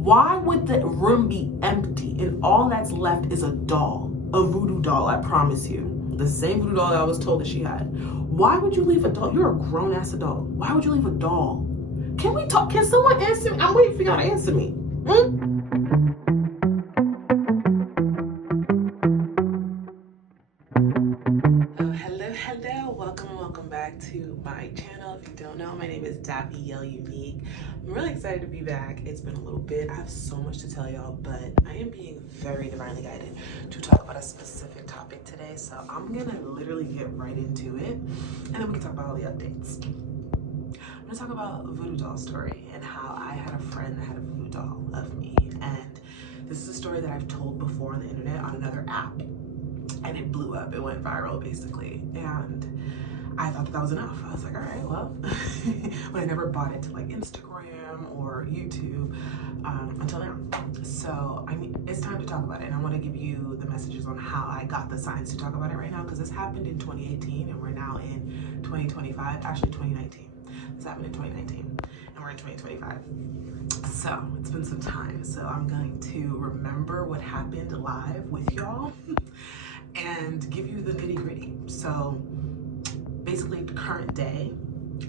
Why would the room be empty and all that's left is a doll, a voodoo doll, I promise you. The same voodoo doll that I was told that she had. Why would you leave a doll? You're a grown-ass adult. Why would you leave a doll? Can we talk? Can someone answer me? I'm waiting for y'all to answer me. Oh, hello. Welcome back to my channel. If you don't know, my name is Briana Unique. I'm really excited to be back. It's been a little bit. I have so much to tell y'all, but I am being very divinely guided to talk about a specific topic today. So I'm gonna literally get right into it, and then we can talk about all the updates. I'm gonna talk about a voodoo doll story and how I had a friend that had a voodoo doll of me. And this is a story that I've told before on the internet on another app, and it blew up. It went viral basically, and I thought that was enough. I was like, all right, well, but I never bought it to like Instagram or YouTube until now. So I mean, it's time to talk about it, and I want to give you the messages on how I got the signs to talk about it right now, because this happened in 2018 and we're now in 2025, actually 2019. This happened in 2019 and we're in 2025. So it's been some time. So I'm going to remember what happened live with y'all and give you the nitty gritty. So basically, the current day,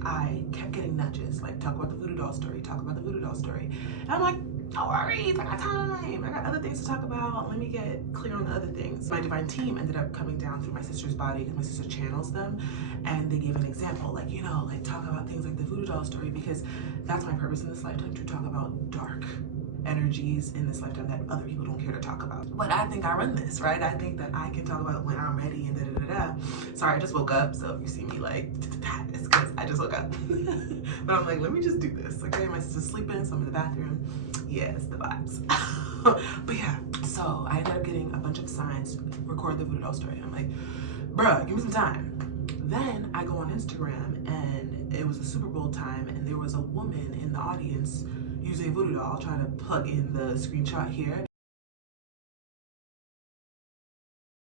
I kept getting nudges, like, talk about the voodoo doll story, talk about the voodoo doll story. And I'm like, no worries, I got time. I got other things to talk about. Let me get clear on the other things. My divine team ended up coming down through my sister's body, because my sister channels them, and they gave an example, like, you know, like, talk about things like the voodoo doll story, because that's my purpose in this lifetime, to talk about dark energies in this lifetime that other people don't care to talk about. But I think I run this, right? I think that I can talk about when I'm ready and da-da-da-da. Sorry, I just woke up, so if you see me like, it's because I just woke up. But I'm like, let me just do this. Okay, my sister's sleeping, so I'm in the bathroom. Yeah, it's the vibes. But yeah, so I ended up getting a bunch of signs, record the voodoo doll story. I'm like, bruh, give me some time. Then I go on Instagram, and it was a Super Bowl time, and there was a woman in the audience using a voodoo doll. I'll try to plug in the screenshot here.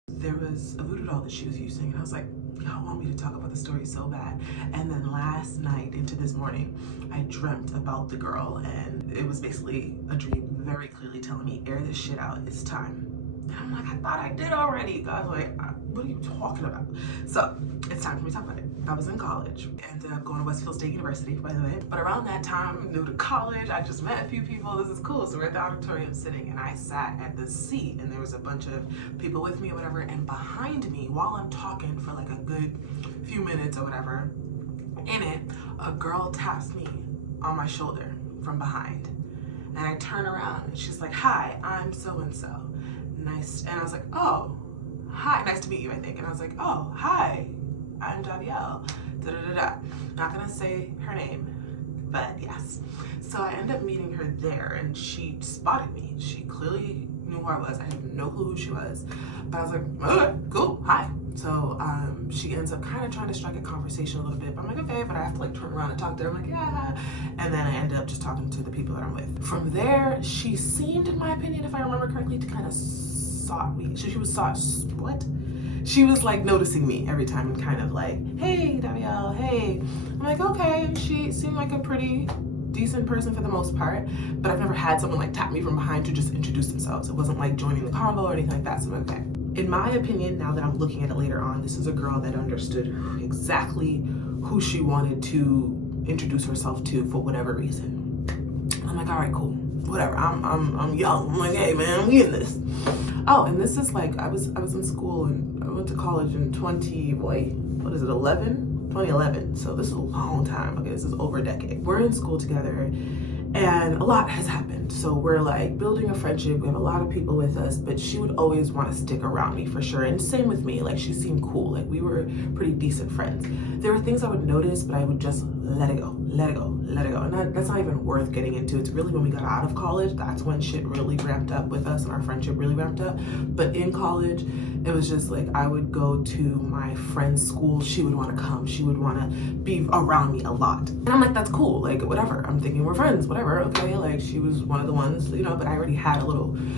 There was a voodoo doll that she was using, and I was like, y'all want me to talk about the story so bad. And then last night into this morning, I dreamt about the girl, and it was basically a dream very clearly telling me, air this shit out, it's time. And I'm like, I thought I did already. God's like, what are you talking about? So it's time for me to talk about it. I was in college, ended up going to Westfield State University, by the way. But around that time, new to college, I just met a few people. This is cool. So we're at the auditorium sitting, and I sat at the seat, and there was a bunch of people with me or whatever. And behind me, while I'm talking for like a good few minutes or whatever, in it, a girl taps me on my shoulder from behind. And I turn around, and she's like, hi, I'm so-and-so. Nice. And I was like, oh, hi, nice to meet you, I think. And I was like, oh, hi, I'm Davielle, da-da-da-da. Not gonna say her name, but yes. So I ended up meeting her there, and she spotted me. She clearly knew who I was. I had no clue who she was, but I was like, okay, cool, hi. So she ends up kind of trying to strike a conversation a little bit, but I'm like, okay, but I have to like turn around and talk to her. I'm like, yeah. And then I ended up just talking to the people that I'm with. From there, she seemed, in my opinion, if I remember correctly, to kind of sought me. She was what? She was like noticing me every time and kind of like, hey, Davielle, hey. I'm like, okay. She seemed like a pretty decent person for the most part, but I've never had someone like tap me from behind to just introduce themselves. It wasn't like joining the convo or anything like that, so I'm okay. In my opinion, now that I'm looking at it later on, this is a girl that understood exactly who she wanted to introduce herself to for whatever reason. I'm like, all right, cool, whatever. I'm young. I'm like, hey man, we in this. Oh, and this is like, I was in school, and I went to college in 2011. So this is a long time. Okay, this is over a decade. We're in school together, and a lot has happened. So we're like building a friendship. We have a lot of people with us, but she would always want to stick around me for sure. And same with me, like she seemed cool. Like we were pretty decent friends. There were things I would notice, but I would just let it go. And that's not even worth getting into. It's really when we got out of college, that's when shit really ramped up with us and our friendship really ramped up. But in college, it was just like, I would go to my friend's school. She would want to come. She would want to be around me a lot. And I'm like, that's cool. Like, whatever. I'm thinking we're friends, whatever. Okay. Like she was one of the ones, you know, but I already had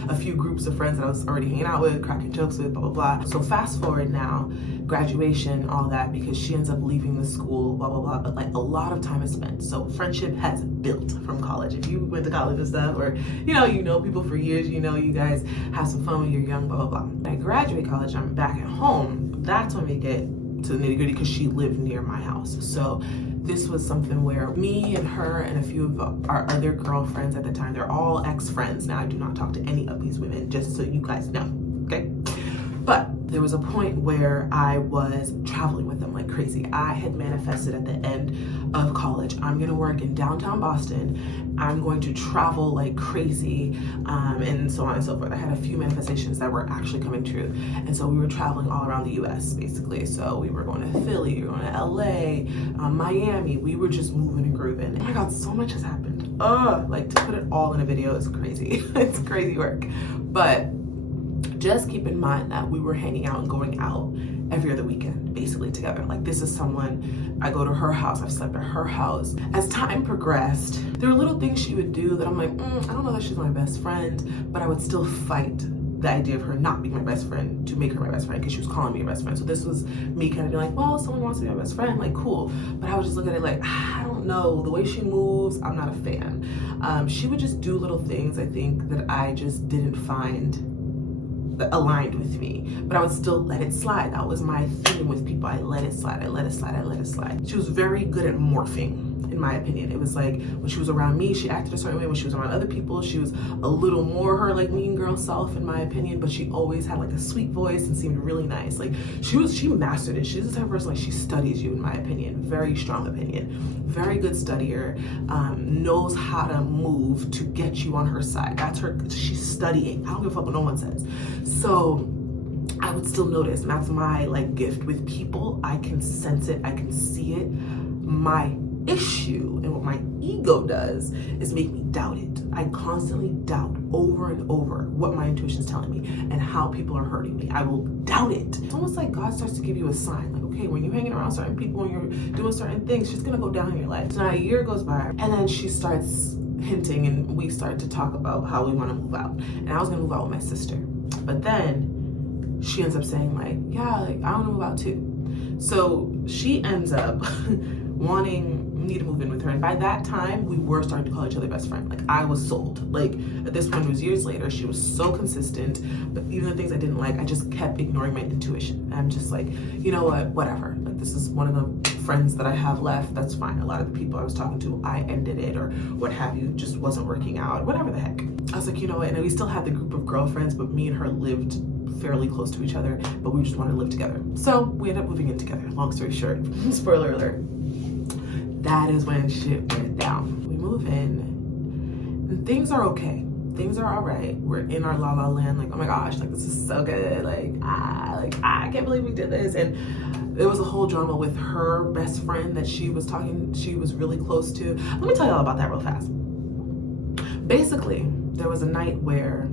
a few groups of friends that I was already hanging out with, cracking jokes with, blah, blah, blah. So fast forward now, graduation, all that, because she ends up leaving the school, blah, blah, blah. But like a lot lot of time is spent. So friendship has built from college. If you went to college and stuff, or you know people for years, you guys have some fun when you're young, blah, blah, blah. When I graduate college, I'm back at home. That's when we get to the nitty gritty, because she lived near my house. So this was something where me and her and a few of our other girlfriends at the time, they're all ex-friends. Now I do not talk to any of these women, just so you guys know, okay? But there was a point where I was traveling with them like crazy. I had manifested at the end of college, I'm gonna work in downtown Boston. I'm going to travel like crazy, and so on and so forth. I had a few manifestations that were actually coming true. And so we were traveling all around the US basically. So we were going to Philly, we were going to LA, Miami. We were just moving and grooving. Oh my God, so much has happened. Like to put it all in a video is crazy. It's crazy work. But just keep in mind that we were hanging out and going out every other weekend, basically together. Like this is someone, I go to her house, I've slept at her house. As time progressed, there were little things she would do that I'm like, I don't know that she's my best friend, but I would still fight the idea of her not being my best friend to make her my best friend, because she was calling me her best friend. So this was me kind of being like, well, someone wants to be my best friend, like cool. But I would just look at it like, I don't know, the way she moves, I'm not a fan. She would just do little things, I think, that I just didn't find aligned with me, but I would still let it slide. That was my theme with people. I let it slide, I let it slide, I let it slide. She was very good at morphing, in my opinion. It was like when she was around me, she acted a certain way. When she was around other people, she was a little more her like mean girl self, in my opinion, but she always had like a sweet voice and seemed really nice. Like she mastered it. She's the type of person, like she studies you, in my opinion. Very strong opinion. Very good studier, knows how to move to get you on her side. That's her, she's studying. I don't give a fuck what no one says. So I would still notice, and that's my like gift with people. I can sense it, I can see it. My issue and what my ego does is make me doubt it. I constantly doubt over and over what my intuition is telling me and how people are hurting me. I will doubt it. It's almost like God starts to give you a sign, like, okay, when you're hanging around certain people, when you're doing certain things, she's gonna go down in your life. So now a year goes by, and then she starts hinting, and we start to talk about how we want to move out. And I was gonna move out with my sister, but then she ends up saying like, yeah, like I want to move out too. So she ends up wanting me to move in with her, and by that time we were starting to call each other best friend. Like I was sold. Like at this point, it was years later, she was so consistent, but even the things I didn't like, I just kept ignoring my intuition. I'm just like, you know what, whatever, like this is one of the friends that I have left, that's fine. A lot of the people I was talking to, I ended it or what have you, just wasn't working out, whatever the heck. I was like, you know what, and we still had the group of girlfriends, but me and her lived fairly close to each other, but we just wanted to live together. So we ended up moving in together, long story short. Spoiler alert. That is when shit went down. We move in, and things are okay. Things are all right. We're in our la la land, like, oh my gosh, like this is so good. Like I can't believe we did this. And there was a whole drama with her best friend that she was really close to. Let me tell y'all about that real fast. Basically, there was a night where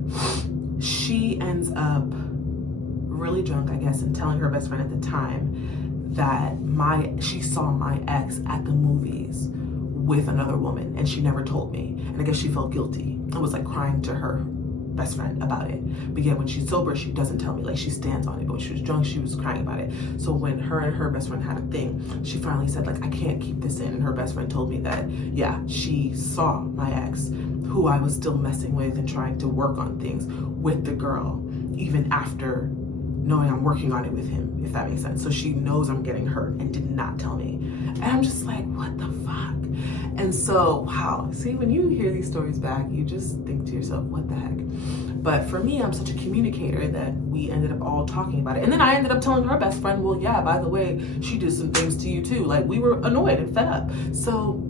she ends up really drunk, I guess, and telling her best friend at the time that she saw my ex at the movies with another woman, and she never told me. And I guess she felt guilty and was like crying to her best friend about it. But yet when she's sober, she doesn't tell me, like she stands on it. But when she was drunk, she was crying about it. So when her and her best friend had a thing, she finally said like, I can't keep this in. And her best friend told me that, yeah, she saw my ex, who I was still messing with and trying to work on things with the girl, even after knowing I'm working on it with him, if that makes sense. So she knows I'm getting hurt and did not tell me. And I'm just like, what the fuck? And so, wow, see, when you hear these stories back, you just think to yourself, what the heck? But for me, I'm such a communicator that we ended up all talking about it. And then I ended up telling her best friend, well, yeah, by the way, she did some things to you too. Like we were annoyed and fed up. So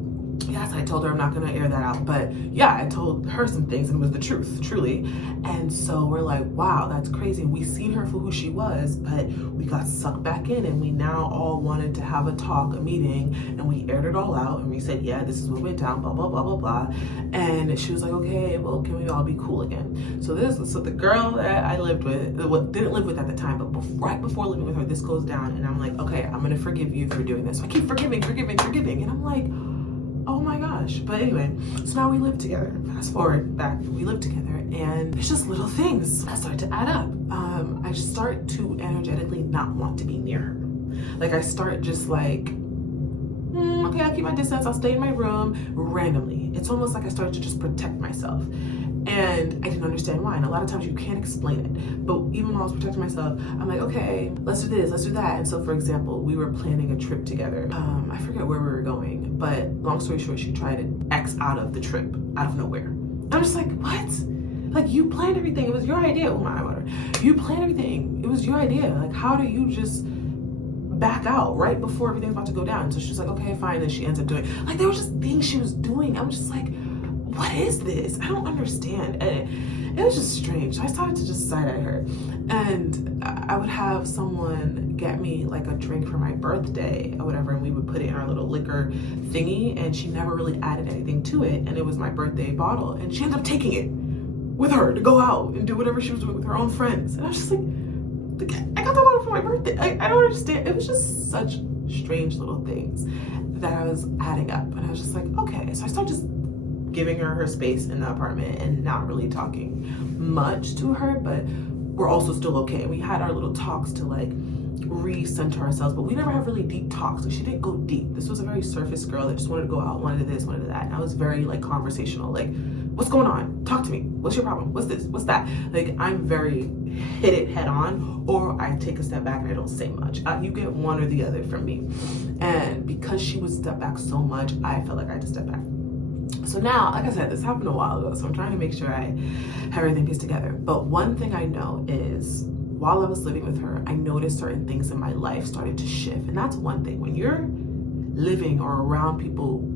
yes, I told her I'm not gonna air that out, but yeah, I told her some things and it was the truth, truly. And so we're like, wow, that's crazy. And we seen her for who she was, but we got sucked back in, and we now all wanted to have a talk, a meeting, and we aired it all out, and we said, yeah, this is what went down, blah, blah, blah, blah, blah. And she was like, okay, well, can we all be cool again? So the girl that I lived with, didn't live with at the time, but right before living with her, this goes down, and I'm like, okay, I'm gonna forgive you for doing this. So I keep forgiving, and I'm like, oh my gosh. But anyway, so now we live together. Fast forward back, we live together, and it's just little things that start to add up. I start to energetically not want to be near her. Like I start just like, okay, I'll keep my distance, I'll stay in my room. Randomly, it's almost like I started to just protect myself, and I didn't understand why. And a lot of times you can't explain it, but even while I was protecting myself, I'm like, okay, let's do this, let's do that. And so, for example, we were planning a trip together. I forget where we were going, but long story short, she tried to X out of the trip out of nowhere. And I'm just like, what? Like, you planned everything. It was your idea. Oh my water. You planned everything. It was your idea. Like, how do you just back out right before everything's about to go down? So she's like, okay, fine. And she ends up doing, like, there were just things she was doing. I'm just like, what is this? I don't understand. And it was just strange. So I started to just side eye her. And I would have someone get me like a drink for my birthday or whatever, and we would put it in our little liquor thingy, and she never really added anything to it. And it was my birthday bottle, and she ended up taking it with her to go out and do whatever she was doing with her own friends. And I was just like, I got the bottle for my birthday. I don't understand. It was just such strange little things that I was adding up. And I was just like, okay. So I started just giving her her space in the apartment and not really talking much to her, but we're also still okay. We had our little talks to like recenter ourselves, but we never have really deep talks. Like, she didn't go deep. This was a very surface girl that just wanted to go out, wanted this, wanted that. And I was very like conversational, like, what's going on? Talk to me. What's your problem? What's this? What's that? Like, I'm very hit it head on, or I take a step back and I don't say much. You get one or the other from me. And because she would step back so much, I felt like I had to step back. So now, like I said, this happened a while ago, so I'm trying to make sure I have everything pieced together. But one thing I know is, while I was living with her, I noticed certain things in my life started to shift. And that's one thing. When you're living or around people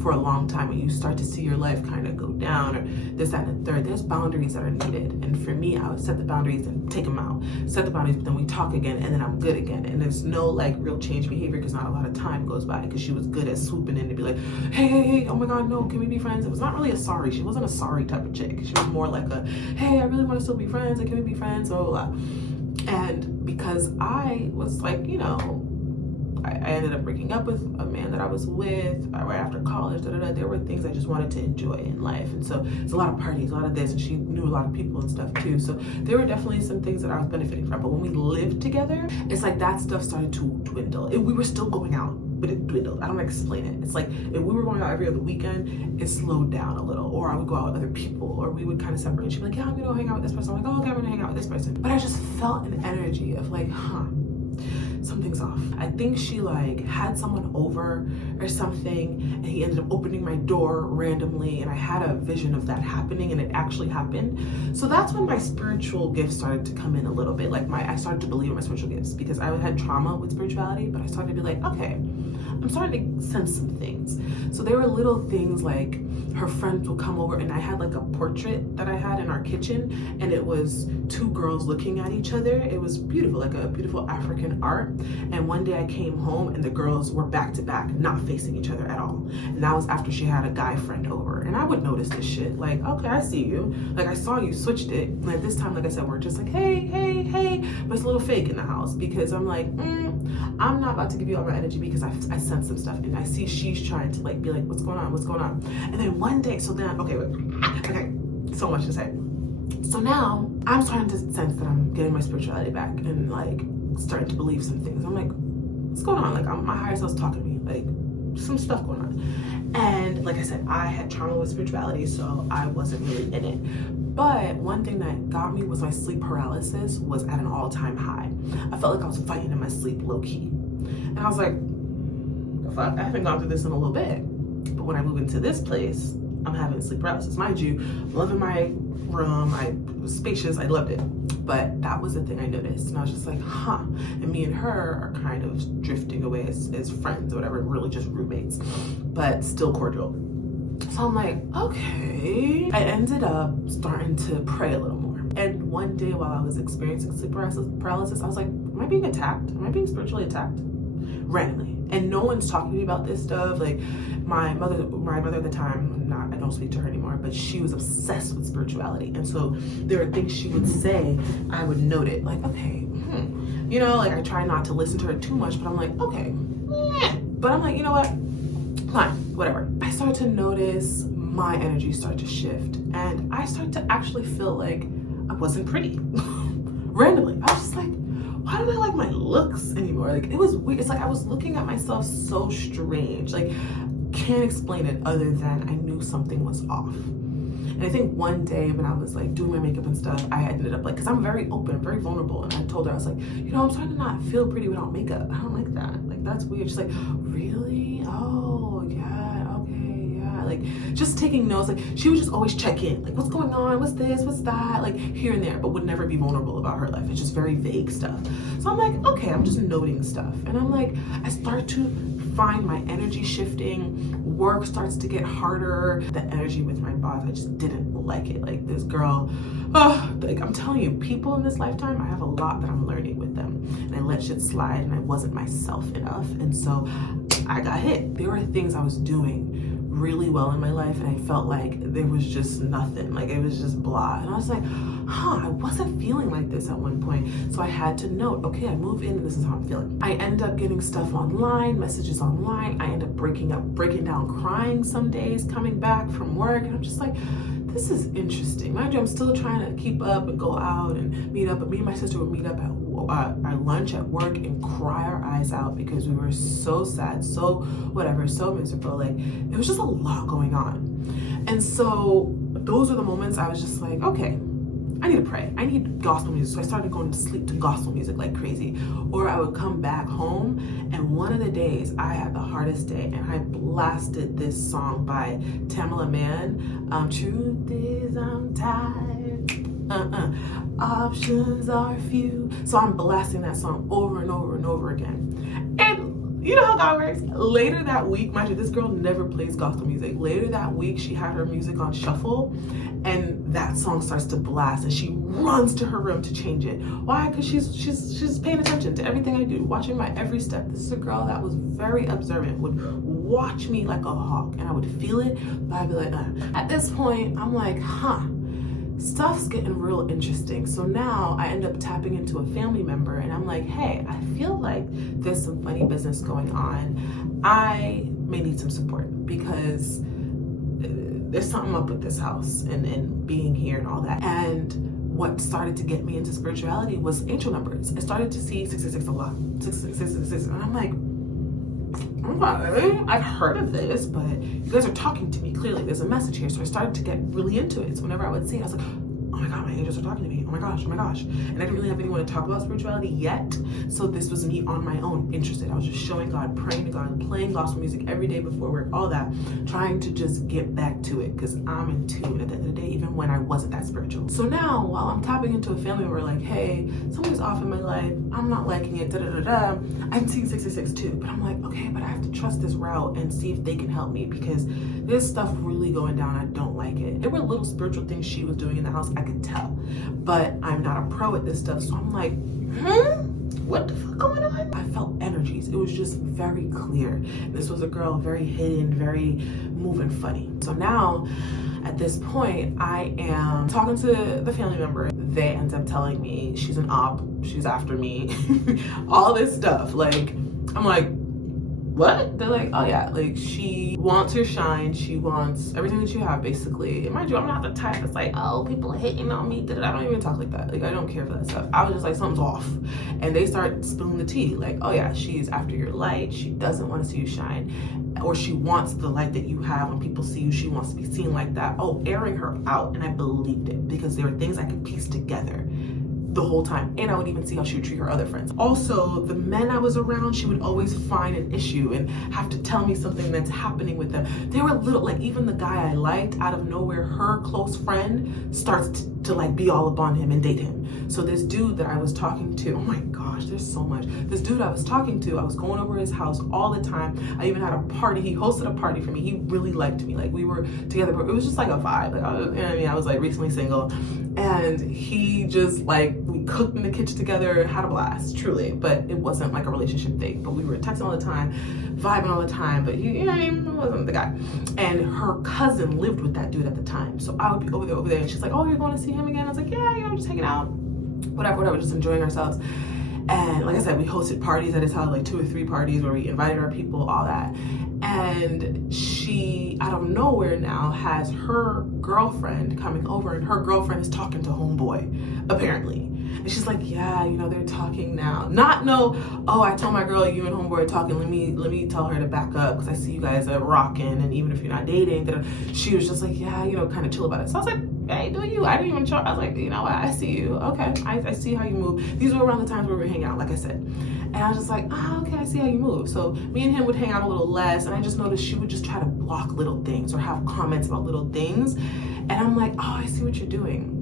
for a long time and you start to see your life kind of go down, or this, that, and the third, there's boundaries that are needed. And for me, I would set the boundaries and take them out. Set the boundaries, but then we talk again, and then I'm good again. And there's no like real change behavior, because not a lot of time goes by, because she was good at swooping in to be like, hey, oh my God, no, can we be friends? It was not really a sorry. She wasn't a sorry type of chick. She was more like a, hey, I really want to still be friends. Like, can we be friends? Blah, blah, blah. And because I was like, you know, I ended up breaking up with a man that I was with right after college. There were things I just wanted to enjoy in life. And so it's a lot of parties, a lot of this, and she knew a lot of people and stuff too. So there were definitely some things that I was benefiting from. But when we lived together, it's like that stuff started to dwindle. We were still going out, but it dwindled. I don't explain it. It's like if we were going out every other weekend, it slowed down a little. Or I would go out with other people, or we would kind of separate. She'd be like, yeah, I'm gonna go hang out with this person. I'm like, oh, okay, I'm gonna hang out with this person. But I just felt an energy of like, something's off. I think she like had someone over or something, and he ended up opening my door randomly, and I had a vision of that happening, and it actually happened. So that's when my spiritual gifts started to come in a little bit. Like I started to believe in my spiritual gifts, because I had trauma with spirituality, but I started to be like, okay, I'm starting to sense some things. So there were little things like her friends would come over, and I had like a portrait that I had in our kitchen, and it was two girls looking at each other. It was beautiful, like a beautiful African art. And one day I came home and the girls were back to back, not facing each other at all. And that was after she had a guy friend over. And I would notice this shit, like, okay, I see you. Like, I saw you switched it. And at this time, like I said, we're just like, hey, but it's a little fake in the house, because I'm like, I'm not about to give you all my energy, because I sense some stuff, and I see she's trying to like be like, what's going on? And then one day, so then, okay, so much to say. So now I'm starting to sense that I'm getting my spirituality back, and like starting to believe some things. I'm like, what's going on? Like, my higher self's talking to me, like some stuff going on. And like I said, I had trauma with spirituality, so I wasn't really in it. But one thing that got me was my sleep paralysis was at an all-time high. I felt like I was fighting in my sleep low-key. And I was like, fuck, I haven't gone through this in a little bit. But when I move into this place, I'm having sleep paralysis. Mind you, I'm loving my room. It was spacious. I loved it. But that was the thing I noticed. And I was just like, And me and her are kind of drifting away as friends or whatever, really just roommates, but still cordial. So I'm like, okay. I ended up starting to pray a little more. And one day while I was experiencing sleep paralysis, I was like, am I being attacked? Am I being spiritually attacked? Randomly. And no one's talking to me about this stuff. Like my mother at the time, I don't speak to her anymore, but she was obsessed with spirituality. And so there are things she would say, I would note it, like, okay, you know, like I try not to listen to her too much, but I'm like, okay, but I'm like, you know what, fine, whatever. I started to notice my energy start to shift, and I started to actually feel like I wasn't pretty. Randomly, I was just like, why don't I like my looks anymore? Like, it was weird. It's like I was looking at myself so strange. Like, can't explain it other than I knew something was off. And I think one day when I was like doing my makeup and stuff, I ended up like, cause I'm very open, very vulnerable. And I told her, I was like, you know, I'm starting to not feel pretty without makeup. I don't like that. Like, that's weird. She's like, really? Oh, yeah, okay, yeah. Like, just taking notes. Like, she would just always check in. Like, what's going on? What's this? What's that? Like, here and there, but would never be vulnerable about her life. It's just very vague stuff. So I'm like, okay, I'm just noting stuff. And I'm like, I start to find my energy shifting. Work starts to get harder. The energy with my boss, I just didn't like it. Like, this girl, like, I'm telling you, people in this lifetime, I have a lot that I'm learning with them. And I let shit slide and I wasn't myself enough. And so I got hit. There were things I was doing really well in my life and I felt like there was just nothing. Like, it was just blah. And I was like, I wasn't feeling like this at one point. So I had to note, okay, I move in and this is how I'm feeling. I end up getting stuff online, messages online. I end up breaking down, crying some days, coming back from work. And I'm just like, this is interesting. Mind you, I'm still trying to keep up and go out and meet up. But me and my sister would meet up at our lunch at work and cry our eyes out because we were so sad, so whatever, so miserable. Like, it was just a lot going on. And so those are the moments I was just like, okay, I need to pray. I need gospel music. So I started going to sleep to gospel music like crazy. Or I would come back home, and one of the days I had the hardest day and I blasted this song by Tamala Mann. Truth is I'm tired. Options are few. So I'm blasting that song over and over and over again. And you know how God works. Later that week, mind you, this girl never plays gospel music. Later that week, she had her music on shuffle and that song starts to blast and she runs to her room to change it. Why? Because she's paying attention to everything I do, watching my every step. This is a girl that was very observant, would watch me like a hawk, and I would feel it, but I'd be like, At this point, I'm like, stuff's getting real interesting. So now I end up tapping into a family member and I'm like, hey, I feel like there's some funny business going on. I may need some support because there's something up with this house and being here and all that. And what started to get me into spirituality was angel numbers. I started to see 666 a lot, 666, and I'm like, I've heard of this, but you guys are talking to me. Clearly, there's a message here. So I started to get really into it. So whenever I would see it, I was like, oh my God, my angels are talking to me. Oh my gosh, oh my gosh. And I didn't really have anyone to talk about spirituality yet. So this was me on my own, interested. I was just showing God, praying to God, playing gospel music every day before work, all that, trying to just get back to it because I'm in tune at the end of the day, even when I wasn't that spiritual. So now, while I'm tapping into a family member like, hey, something's off in my life, I'm not liking it, I'm seeing 666 too. But I'm like, okay, but I have to trust this route and see if they can help me because there's stuff really going down. I don't like it. There were little spiritual things she was doing in the house, I could tell, but I'm not a pro at this stuff. So I'm like, what the fuck going on? I felt energies. It was just very clear. This was a girl, very hidden, very moving funny. So now at this point, I am talking to the family member. They end up telling me she's an op, she's after me, all this stuff. Like, I'm like, what? They're like, oh yeah, like she wants your shine, she wants everything that you have basically. And mind you, I'm not the type that's like, oh, people are hating on me. I don't even talk like that. Like, I don't care for that stuff. I was just like, something's off. And they start spilling the tea. Like, oh yeah, she's after your light. She doesn't want to see you shine. Or she wants the light that you have when people see you. She wants to be seen like that. Oh, airing her out. And I believed it because there were things I could piece together the whole time. And I would even see how she would treat her other friends. Also, the men I was around, she would always find an issue and have to tell me something that's happening with them. They were little, like even the guy I liked, out of nowhere, her close friend starts to like be all up on him and date him. So this dude that I was talking to, oh my gosh, there's so much. This dude I was talking to, I was going over his house all the time. I even had a party. He hosted a party for me. He really liked me. Like, we were together, but it was just like a vibe. Like, you know what I mean? I was like recently single, and he just like, we cooked in the kitchen together, had a blast, truly. But it wasn't like a relationship thing. But we were texting all the time, vibing all the time. But he, you know what I mean? Wasn't the guy. And her cousin lived with that dude at the time. So I would be over there, and she's like, oh, you're going to see him again? I was like, yeah, you know, just hanging out, whatever, just enjoying ourselves. And like I said, we hosted parties at his house, like 2 or 3 parties where we invited our people, all that. And she, out of nowhere now, has her girlfriend coming over, and her girlfriend is talking to homeboy, apparently. And she's like, yeah, you know, they're talking now. Not no, oh, I told my girl you and homeboy are talking. Let me tell her to back up because I see you guys are rocking, and even if you're not dating, she was just like, yeah, you know, kind of chill about it. So I was like, hey, do you? I didn't even try. I was like, you know what? I see you. Okay, I see how you move. These were around the times where we were hanging out, like I said. And I was just like, oh, okay, I see how you move. So me and him would hang out a little less, and I just noticed she would just try to block little things or have comments about little things. And I'm like, oh, I see what you're doing.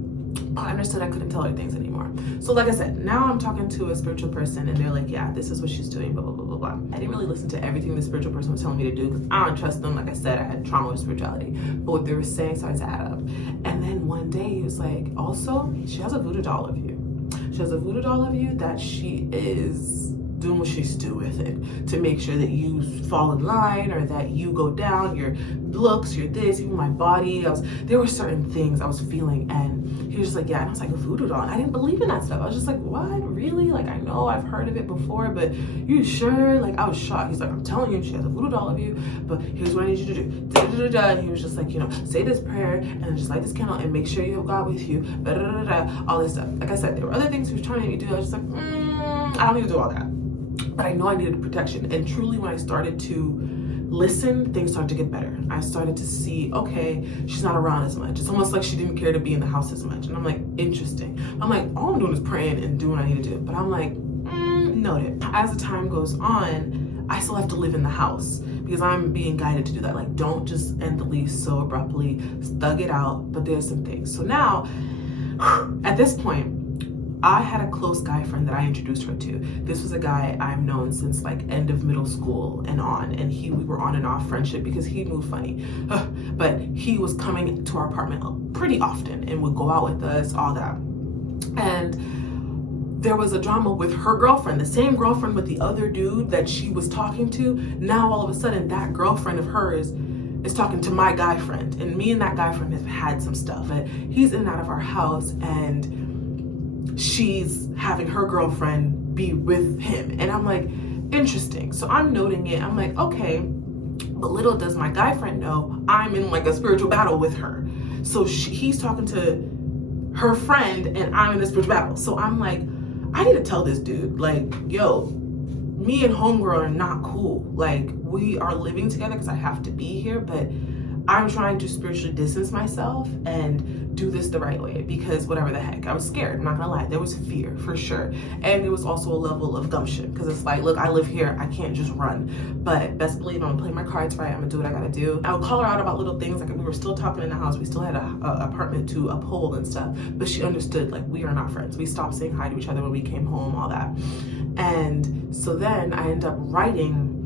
I understood I couldn't tell her things anymore. So like I said, now I'm talking to a spiritual person and they're like, yeah, this is what she's doing, blah, blah, blah, blah, blah. I didn't really listen to everything the spiritual person was telling me to do because I don't trust them. Like I said, I had trauma with spirituality. But what they were saying started to add up. And then one day he was like, also, she has a voodoo doll of you. She has a voodoo doll of you that she is doing what she's doing with it to make sure that you fall in line or that you go down, your looks, your this, even my body. There were certain things I was feeling, and he was just like, yeah, and I was like, a voodoo doll. And I didn't believe in that stuff. I was just like, what? Really? Like, I know I've heard of it before, but you sure? Like, I was shocked. He's like, I'm telling you, she has a voodoo doll of you, but here's what I need you to do. Da, da, da, da. And he was just like, you know, say this prayer and just light this candle and make sure you have God with you, da, da, da, da, all this stuff. Like I said, there were other things he was trying to make me do. I was just like, I don't need to do all that. But I know I needed protection. And truly, when I started to listen, things started to get better. I started to see, okay, she's not around as much. It's almost like she didn't care to be in the house as much. And I'm like, interesting. I'm like, all I'm doing is praying and doing what I need to do. But I'm like, noted. As the time goes on, I still have to live in the house because I'm being guided to do that. Like, don't just end the lease so abruptly, thug it out. But there's some things. So now, at this point, I had a close guy friend that I introduced her to. This was a guy I've known since like end of middle school and on, and we were on and off friendship because he moved funny. But he was coming to our apartment pretty often and would go out with us, all that. And there was a drama with her girlfriend, the same girlfriend with the other dude that she was talking to. Now all of a sudden that girlfriend of hers is talking to my guy friend, and me and that guy friend have had some stuff. And he's in and out of our house, and she's having her girlfriend be with him. And I'm like, interesting. So I'm noting it. I'm like, okay, but little does my guy friend know I'm in like a spiritual battle with her. So he's talking to her friend and I'm in a spiritual battle. So I'm like, I need to tell this dude, like, yo, me and homegirl are not cool. Like, we are living together because I have to be here, but I'm trying to spiritually distance myself and do this the right way because whatever the heck, I was scared. I'm not gonna lie, there was fear for sure. And there was also a level of gumption because it's like, look, I live here, I can't just run. But best believe I'm gonna play my cards right, I'm gonna do what I gotta do. I would call her out about little things, like we were still talking in the house, we still had a apartment to uphold and stuff, but she understood, like, we are not friends. We stopped saying hi to each other when we came home, all that. And so then I ended up writing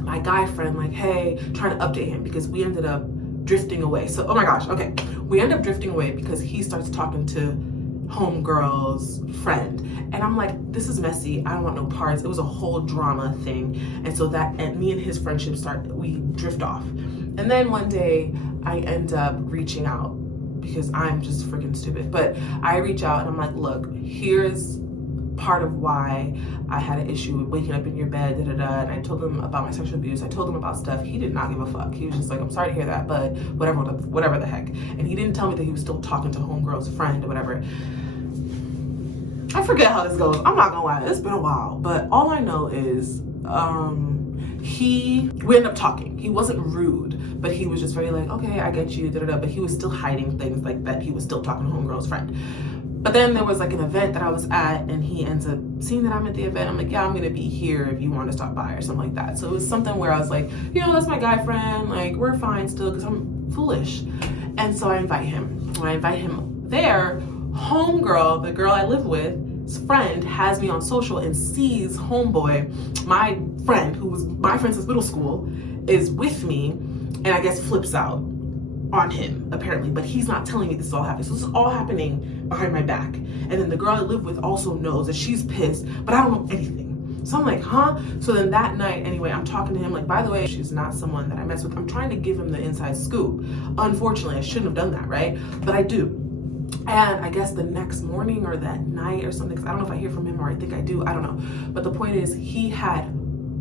my guy friend, like, hey, trying to update him because we ended up drifting away. So, oh my gosh, okay. We end up drifting away because he starts talking to homegirl's friend. And I'm like, this is messy. I don't want no parts. It was a whole drama thing. And so and me and his friendship we drift off. And then one day I end up reaching out because I'm just freaking stupid. But I reach out and I'm like, look, here's part of why I had an issue with waking up in your bed, da da da. And I told him about my sexual abuse. I told him about stuff. He did not give a fuck. He was just like, I'm sorry to hear that, but whatever the heck. And he didn't tell me that he was still talking to homegirl's friend or whatever. I forget how this goes. I'm not gonna lie, it's been a while. But all I know is we ended up talking. He wasn't rude, but he was just very like, okay, I get you, da da da. But he was still hiding things like that. He was still talking to homegirl's friend. But then there was like an event that I was at and he ends up seeing that I'm at the event. I'm like, yeah, I'm gonna be here if you want to stop by or something like that. So it was something where I was like, you know, that's my guy friend. Like, we're fine still because I'm foolish. And so I invite him. When I invite him there, homegirl, the girl I live with, his friend has me on social and sees homeboy, my friend, who was my friend since middle school, is with me and I guess flips out on him apparently, but he's not telling me this is all happening. So this is all happening behind my back. And then the girl I live with also knows that she's pissed, but I don't know anything. So I'm like, huh? So then that night, anyway, I'm talking to him like, by the way, she's not someone that I mess with. I'm trying to give him the inside scoop. Unfortunately, I shouldn't have done that, right? But I do. And I guess the next morning or that night or something, because I don't know if I hear from him or I think I do, I don't know. But the point is, he had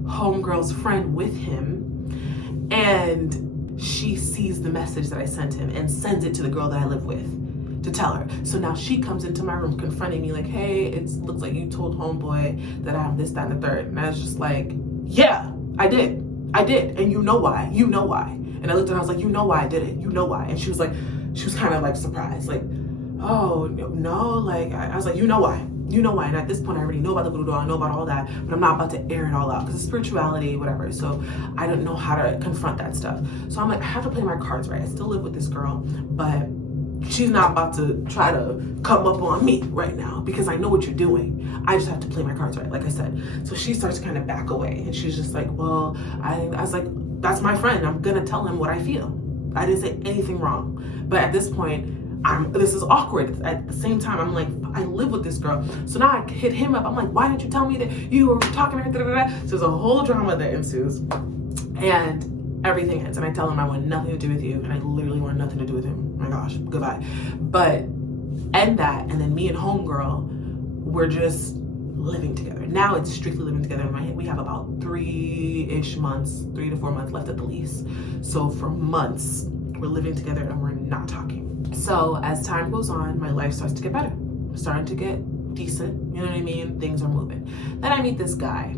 homegirl's friend with him, and she sees the message that I sent him and sends it to the girl that I live with to tell her. So now she comes into my room confronting me like, hey, it looks like you told homeboy that I have this, that, and the third. And I was just like, yeah, I did. And you know why. And I looked at her, I was like, you know why I did it. You know why. And she was kind of like surprised, like, oh, no, like, I was like, you know why. And at this point, I already know about the voodoo doll, I know about all that, but I'm not about to air it all out because it's spirituality, whatever. So I don't know how to confront that stuff. So I'm like, I have to play my cards right. I still live with this girl, but she's not about to try to come up on me right now because I know what you're doing. I just have to play my cards right, like I said. So she starts to kind of back away, and she's just like, well, I was like, that's my friend. I'm gonna tell him what I feel. I didn't say anything wrong. But at this point, this is awkward. At the same time, I'm like, I live with this girl. So now I hit him up. I'm like, why didn't you tell me that you were talking to her? So there's a whole drama that ensues. And everything ends. And I tell him I want nothing to do with you. And I literally want nothing to do with him. Oh my gosh, goodbye. But end that. And then me and homegirl, we're just living together. Now it's strictly living together. We have about 3 to 4 months left at the lease. So for months, we're living together and we're not talking. So as time goes on, my life starts to get better. I'm starting to get decent, you know what I mean? Things are moving. Then I meet this guy.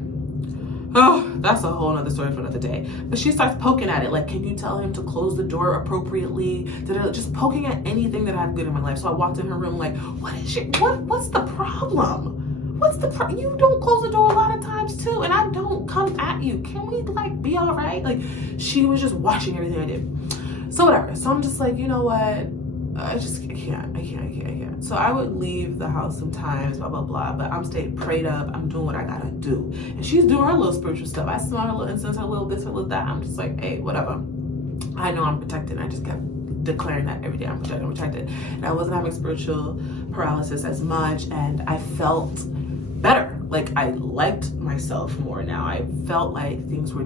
Oh, that's a whole nother story for another day. But she starts poking at it, like, can you tell him to close the door appropriately? Just poking at anything that I have good in my life. So I walked in her room like, what's the problem? You don't close the door a lot of times too, and I don't come at you. Can we like be all right? Like, she was just watching everything I did. So whatever. So I'm just like, you know what? I can't. So I would leave the house sometimes, blah, blah, blah, but I'm staying prayed up. I'm doing what I gotta do. And she's doing her little spiritual stuff. I smell her little incense, her little this, her little that. I'm just like, hey, whatever. I know I'm protected. I just kept declaring that every day. I'm protected. And I wasn't having spiritual paralysis as much, and I felt better. Like, I liked myself more now. I felt like things were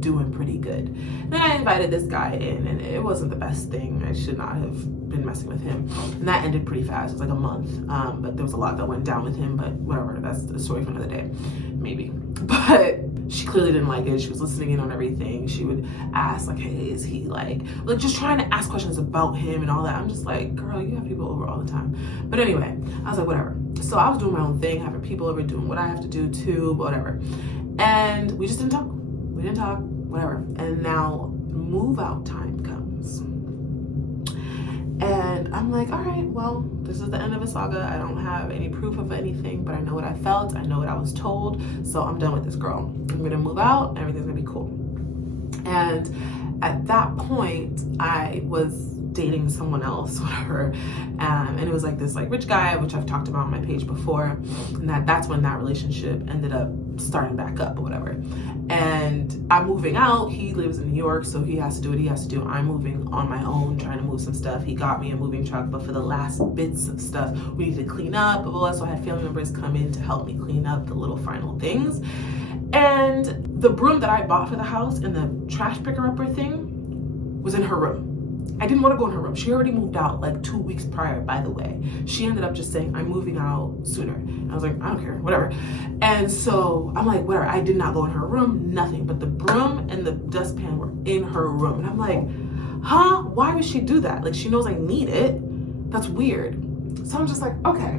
doing pretty good. Then I invited this guy in, and it wasn't the best thing. I should not have been messing with him. And that ended pretty fast. It was like a month. But there was a lot that went down with him, but whatever. That's the story for another day, maybe. But she clearly didn't like it. She was listening in on everything. She would ask like, hey, is he like just trying to ask questions about him and all that. I'm just like, girl, you have people over all the time. But anyway, I was like, whatever. So I was doing my own thing, having people over, doing what I have to do too, whatever. And we just didn't talk. We didn't talk, whatever. And now move out time comes. And I'm like, all right, well, this is the end of a saga. I don't have any proof of anything, but I know what I felt. I know what I was told. So I'm done with this girl. I'm gonna move out. Everything's gonna be cool. And at that point, I was dating someone else, whatever. And it was like this like rich guy, which I've talked about on my page before. And that's when that relationship ended up starting back up or whatever. And I'm moving out. He lives in New York, so he has to do what he has to do. I'm moving on my own, trying to move some stuff. He got me a moving truck, but for the last bits of stuff, we need to clean up, blah, blah, blah. So I had family members come in to help me clean up the little final things. And the broom that I bought for the house and the trash picker-upper thing was in her room. I didn't want to go in her room. She already moved out like 2 weeks prior, by the way. She ended up just saying, I'm moving out sooner. And I was like, I don't care, whatever. And so I'm like, whatever. I did not go in her room, nothing. But the broom and the dustpan were in her room. And I'm like, huh? Why would she do that? Like, she knows I need it. That's weird. So I'm just like, okay.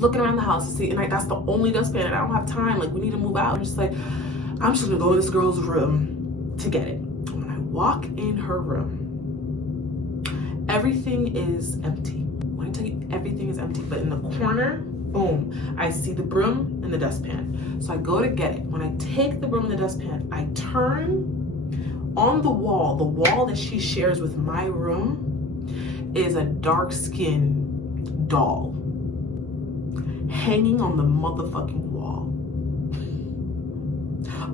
Looking around the house to see, and that's the only dustpan, and I don't have time. Like, we need to move out. I'm just like, I'm just gonna go in this girl's room to get it. When I walk in her room, everything is empty. When I tell you everything is empty, but in the corner, boom, I see the broom and the dustpan. So I go to get it. When I take the broom and the dustpan, I turn on the wall that she shares with my room is a dark-skinned doll hanging on the motherfucking wall.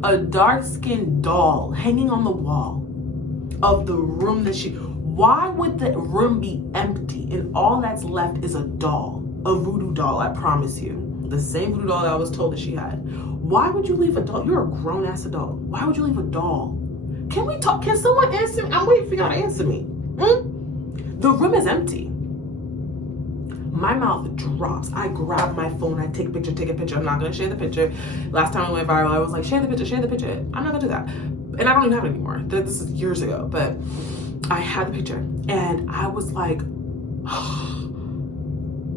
A dark-skinned doll hanging on the wall of the room that why would the room be empty and all that's left is a doll, a voodoo doll, I promise you. The same voodoo doll that I was told that she had. Why would you leave a doll? You're a grown-ass adult. Why would you leave a doll? Can we talk? Can someone answer me? I'm waiting for y'all to answer me. The room is empty. my mouth drops. I grab my phone, I take a picture. I'm not gonna share the picture. Last time I went viral, I was like, share the picture. I'm not gonna do that. And I don't even have it anymore. This is years ago, but I had the picture and I was like,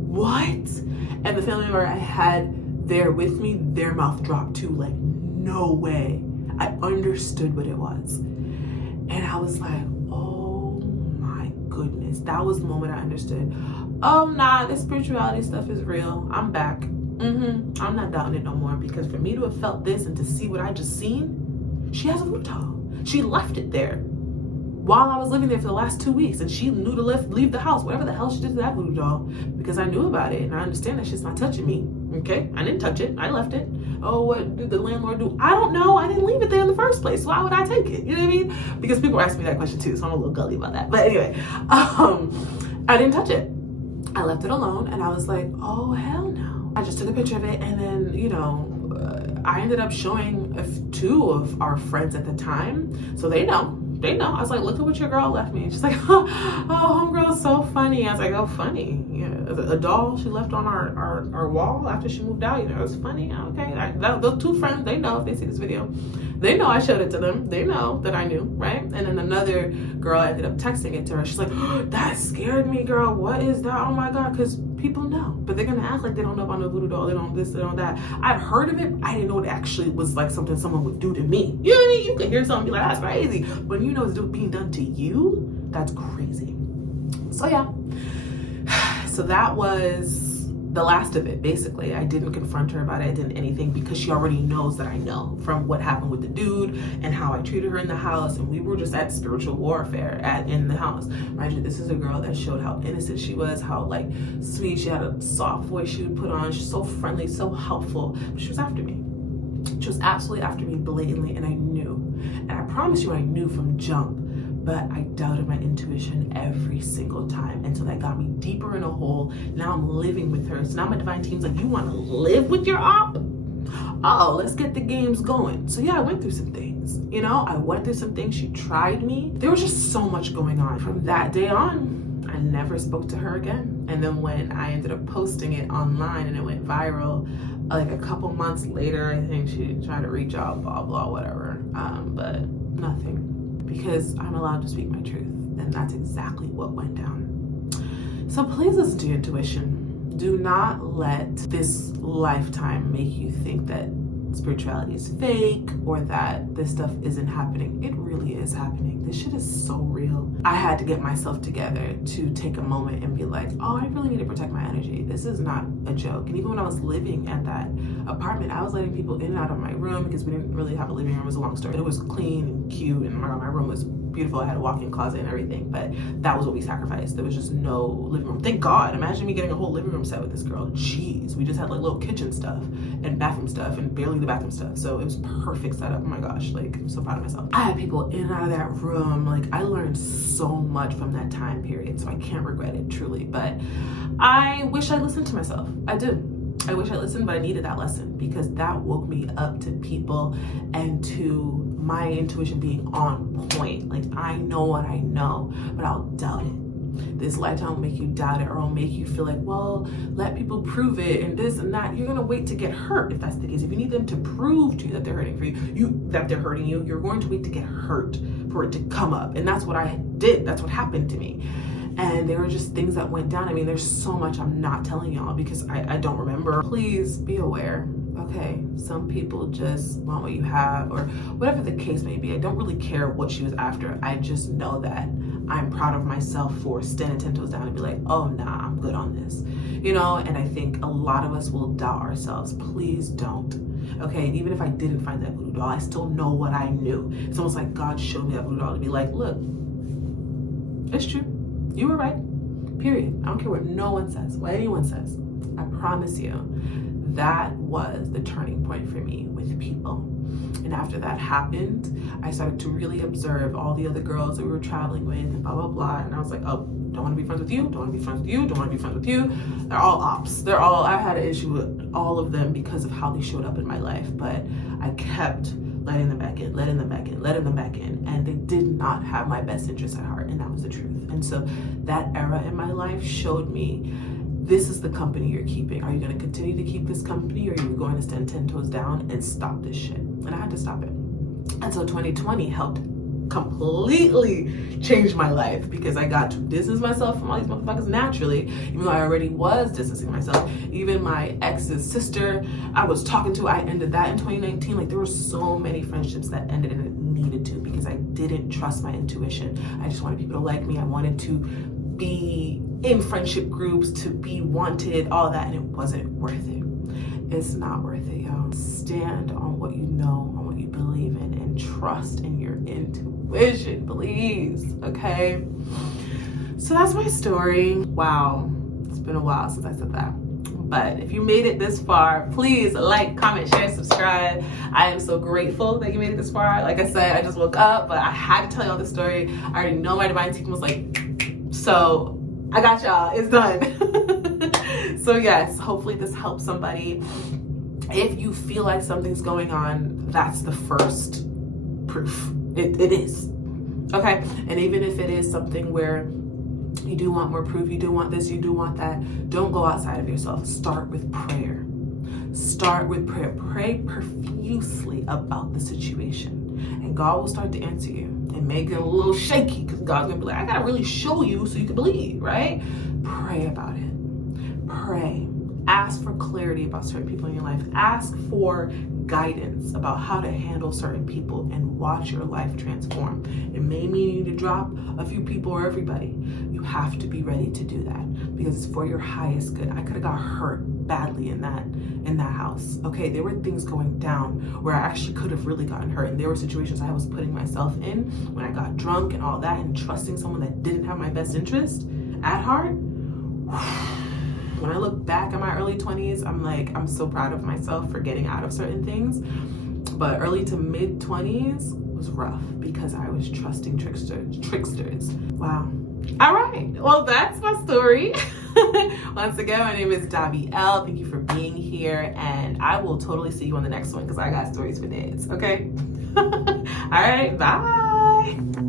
what? And the family member I had there with me, their mouth dropped too, like, no way. I understood what it was. And I was like, oh my goodness. That was the moment I understood. Oh nah, this spirituality stuff is real. I'm back. I'm not doubting it no more, because for me to have felt this and to see what I just seen, she has a voodoo doll. She left it there while I was living there for the last 2 weeks, and she knew to leave the house, whatever the hell she did to that voodoo doll, because I knew about it and I understand that shit's not touching me. Okay, I didn't touch it. I left it. Oh, what did the landlord do? I don't know. I didn't leave it there in the first place. Why would I take it? You know what I mean? Because people ask me that question too, so I'm a little gully about that. But anyway, I didn't touch it. I left it alone, and I was like, oh hell no. I just took a picture of it, and then, you know, I ended up showing 2 of our friends at the time, so they know. I was like, look at what your girl left me. And she's like, oh, homegirl's so funny. I was like, oh, funny. Yeah, a doll she left on our wall after she moved out. You know, it was funny. Okay, those 2 friends, they know if they see this video. They know I showed it to them. They know that I knew, right? And then another girl ended up texting it to her. She's like, oh, that scared me, girl. What is that? Oh my God, because people know, but they're gonna act like they don't know about no voodoo doll. They don't this, they don't that. I've heard of it. I didn't know it actually was like something someone would do to me. You know what I mean? You could hear something and be like, that's crazy. But you know it's being done to you, that's crazy. So yeah. So that was the last of it, basically. I didn't confront her about it. I didn't anything, because she already knows that I know from what happened with the dude and how I treated her in the house. And we were just at spiritual warfare in the house. Mind you, this is a girl that showed how innocent she was, how like sweet. She had a soft voice she would put on. She's so friendly, so helpful. But she was after me. She was absolutely after me blatantly, and I knew. And I promise you, I knew from jump. But I doubted my intuition every single time. And so that got me deeper in a hole. Now I'm living with her. So now my divine team's like, you want to live with your op? Oh, let's get the games going. So yeah, I went through some things. You know, I went through some things. She tried me. There was just so much going on. From that day on, I never spoke to her again. And then when I ended up posting it online and it went viral, like a couple months later, I think she tried to reach out, blah, blah, whatever. But nothing. Because I'm allowed to speak my truth, and that's exactly what went down. So please listen to your intuition. Do not let this lifetime make you think that spirituality is fake or that this stuff isn't happening. It really is happening. This shit is so real. I had to get myself together to take a moment and be like, oh, I really need to protect my energy. This is not a joke. And even when I was living at that apartment, I was letting people in and out of my room because we didn't really have a living room. It was a long story. It was clean and cute, and my room was beautiful. I had a walk-in closet and everything, but that was what we sacrificed. There was just no living room. Thank God. Imagine me getting a whole living room set with this girl. Jeez, we just had like little kitchen stuff and bathroom stuff and barely the bathroom stuff. So it was perfect setup. Oh my gosh, like I'm so proud of myself. I had people in and out of that room. Like I learned so much from that time period, so I can't regret it truly. But I wish I listened to myself. I do. I wish I listened, but I needed that lesson because that woke me up to people and to my intuition being on point. Like I know what I know, but I'll doubt it. This lifetime will make you doubt it, or it'll make you feel like, well, let people prove it and this and that. You're gonna wait to get hurt if that's the case. If you need them to prove to you that they're hurting for you, that they're hurting you, you're going to wait to get hurt for it to come up. And that's what I did. That's what happened to me. And there were just things that went down. I mean, there's so much I'm not telling y'all because I don't remember. Please be aware, okay? Some people just want what you have or whatever the case may be. I don't really care what she was after. I just know that I'm proud of myself for standing 10 toes down and be like, oh, nah, I'm good on this. You know, and I think a lot of us will doubt ourselves. Please don't. Okay, and even if I didn't find that voodoo doll, I still know what I knew. It's almost like God showed me that voodoo doll to be like, look, it's true. You were right, period. I don't care what no one says, what anyone says. I promise you, that was the turning point for me with people. And after that happened, I started to really observe all the other girls that we were traveling with and blah, blah, blah. And I was like, oh, don't want to be friends with you, don't want to be friends with you, don't want to be friends with you. They're all ops. I had an issue with all of them because of how they showed up in my life. But I kept letting them back in, letting them back in, letting them back in. And they did not have my best interest at heart. And that was the truth. And so that era in my life showed me this is the company you're keeping. Are you going to continue to keep this company, or are you going to stand 10 toes down and stop this shit? And I had to stop it. And so 2020 helped completely change my life, because I got to distance myself from all these motherfuckers naturally, even though I already was distancing myself. Even my ex's sister I was talking to, I ended that in 2019. Like, there were so many friendships that ended, and it needed to, because I didn't trust my intuition. I just wanted people to like me. I wanted to be in friendship groups, to be wanted, all that, and it wasn't worth it. It's not worth it, y'all. Stand on what you know, on what you believe in, and trust in your intuition, please, okay? So that's my story. Wow, it's been a while since I said that. But if you made it this far, please like, comment, share, subscribe. I am so grateful that you made it this far. Like I said, I just woke up, but I had to tell y'all this story. I already know my divine team was like, so I got y'all, it's done. So yes, hopefully this helps somebody. If you feel like something's going on, that's the first proof. It is, okay? And even if it is something where you do want more proof, you do want this, you do want that, don't go outside of yourself. Start with prayer. Start with prayer. Pray profusely about the situation, and God will start to answer you. It may get a little shaky, because God's gonna be like, I gotta really show you so you can believe, right? Pray about it. Pray. Ask for clarity about certain people in your life. Ask for guidance about how to handle certain people, and watch your life transform. It may mean you need to drop a few people or everybody. You have to be ready to do that, because it's for your highest good. I could have got hurt badly in that house. Okay, there were things going down where I actually could have really gotten hurt, and there were situations I was putting myself in when I got drunk and all that, and trusting someone that didn't have my best interest at heart. When I look back at my early 20s, I'm like, I'm so proud of myself for getting out of certain things. But early to mid 20s was rough, because I was trusting tricksters. Wow. All right, well, that's my story. Once again, my name is Davielle. Thank you for being here, and I will totally see you on the next one, because I got stories for days, okay? All right, bye.